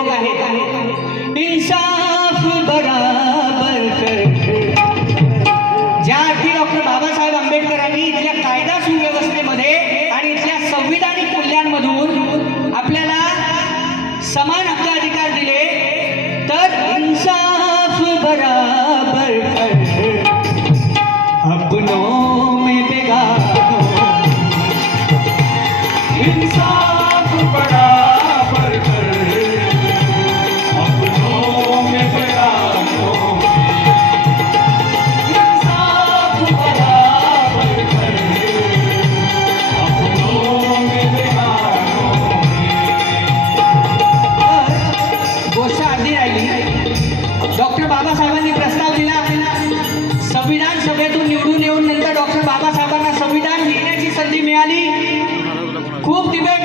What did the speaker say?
श्लोक आहेत. इंसाफ बराबर कर. ज्या अर्थी डॉक्टर बाबासाहेब आंबेडकरांनी इथल्या कायदा सुव्यवस्थेमध्ये आणि इथल्या संविधानिक मूल्यांमधून आपल्याला समान हक्क अधिकार दिले, तर इंसाफ बराबर कर. अपनों में बेगानों इंसाफ बराबर कर, अपनों में बेगानों इंसाफ बराबर कर, अपनों में बेगानों. गोष्ट अर्धी राहिली. डॉक्टर बाबासाहेबांनी प्रस्ताव दिला. संविधान सभेतून निवडून येऊन नंतर डॉक्टर बाबासाहेबांना संविधान लिहिण्याची संधी मिळाली. खूप डिबेट